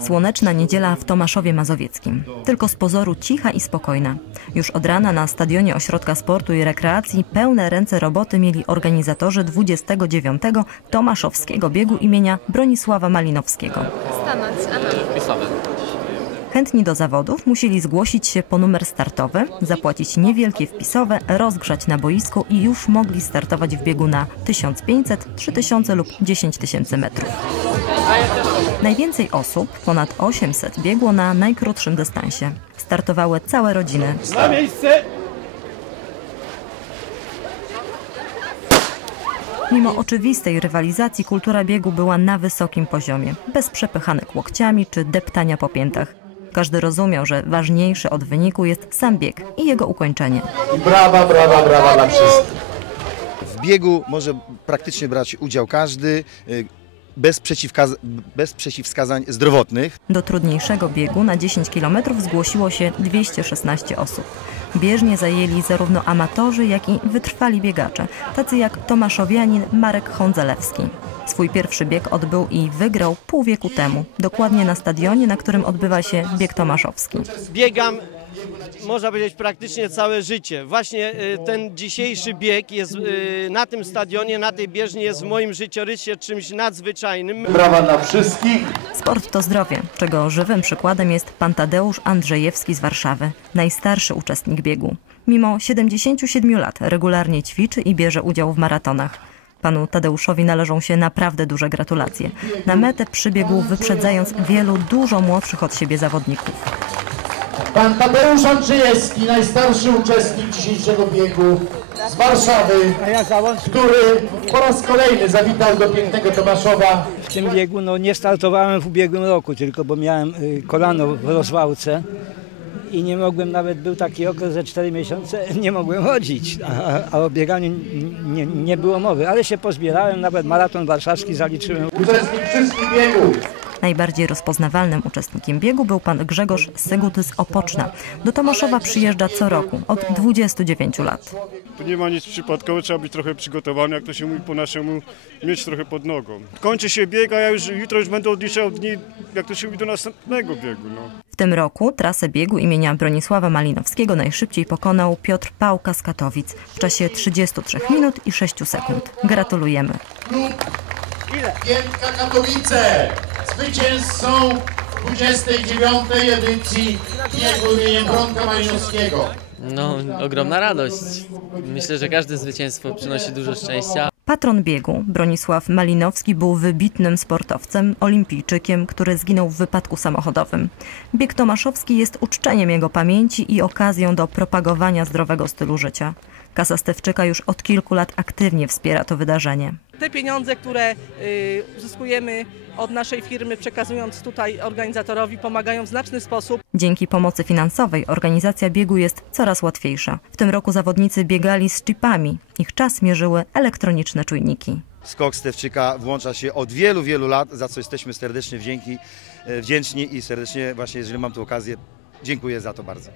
Słoneczna niedziela w Tomaszowie Mazowieckim. Tylko z pozoru cicha i spokojna. Już od rana na stadionie Ośrodka Sportu i Rekreacji pełne ręce roboty mieli organizatorzy 29. Tomaszowskiego biegu imienia Bronisława Malinowskiego. Stanąć, aha. Chętni do zawodów musieli zgłosić się po numer startowy, zapłacić niewielkie wpisowe, rozgrzać na boisku i już mogli startować w biegu na 1500, 3000 lub 10 tysięcy metrów. Najwięcej osób, ponad 800, biegło na najkrótszym dystansie. Startowały całe rodziny. Na miejsce! Mimo oczywistej rywalizacji kultura biegu była na wysokim poziomie, bez przepychanek łokciami czy deptania po piętach. Każdy rozumiał, że ważniejszy od wyniku jest sam bieg i jego ukończenie. I brawa, brawa, brawa dla wszystkich. W biegu może praktycznie brać udział każdy y, bez, przeciwkaz- bez przeciwwskazań zdrowotnych. Do trudniejszego biegu na 10 km zgłosiło się 216 osób. Bieżnie zajęli zarówno amatorzy, jak i wytrwali biegacze, tacy jak tomaszowianin Marek Hondzelewski. Swój pierwszy bieg odbył i wygrał pół wieku temu, dokładnie na stadionie, na którym odbywa się bieg tomaszowski. biegam, można powiedzieć, praktycznie całe życie. Właśnie y, ten dzisiejszy bieg jest y, na tym stadionie, na tej bieżni jest w moim życiorysie czymś nadzwyczajnym. Brawa dla wszystkich. Sport to zdrowie, czego żywym przykładem jest pan Tadeusz Andrzejewski z Warszawy, najstarszy uczestnik biegu. Mimo 77 lat regularnie ćwiczy i bierze udział w maratonach. Panu Tadeuszowi należą się naprawdę duże gratulacje. Na metę przybiegł wyprzedzając wielu dużo młodszych od siebie zawodników. Pan Tadeusz Andrzejewski, najstarszy uczestnik dzisiejszego biegu z Warszawy, który po raz kolejny zawitał do pięknego Tomaszowa. W tym biegu no, nie startowałem w ubiegłym roku, tylko bo miałem y, kolano w rozwałce i nie mogłem, nawet był taki okres, że 4 miesiące nie mogłem chodzić, a, a o bieganiu nie, nie było mowy, ale się pozbierałem, nawet maraton warszawski zaliczyłem. Uczestnik wszystkich biegów. Najbardziej rozpoznawalnym uczestnikiem biegu był pan Grzegorz Syguty z Opoczna. Do Tomaszowa przyjeżdża co roku, od 29 lat. Tu nie ma nic przypadkowo, trzeba być trochę przygotowany, jak to się mówi po naszemu, mieć trochę pod nogą. Kończy się bieg, a ja już jutro już będę odliczał dni, jak to się mówi, do następnego biegu. No. W tym roku trasę biegu imienia Bronisława Malinowskiego najszybciej pokonał Piotr Pałka z Katowic w czasie 33 minut i 6 sekund. Gratulujemy. Piętka Katowice, zwycięzcą 29. edycji biegu imieniem Bronka Malinowskiego. No, ogromna radość. Myślę, że każde zwycięstwo przynosi dużo szczęścia. Patron biegu Bronisław Malinowski był wybitnym sportowcem, olimpijczykiem, który zginął w wypadku samochodowym. Bieg tomaszowski jest uczczeniem jego pamięci i okazją do propagowania zdrowego stylu życia. Kasa Stewczyka już od kilku lat aktywnie wspiera to wydarzenie. Te pieniądze, które y, uzyskujemy od naszej firmy, przekazując tutaj organizatorowi, pomagają w znaczny sposób Dzięki pomocy finansowej organizacja biegu jest coraz łatwiejsza. W tym roku zawodnicy biegali z chipami. Ich czas mierzyły elektroniczne czujniki. Skok Stewczyka włącza się od wielu, wielu lat, za co jesteśmy serdecznie wdzięki, e, wdzięczni i serdecznie właśnie, jeżeli mam tu okazję, dziękuję za to bardzo.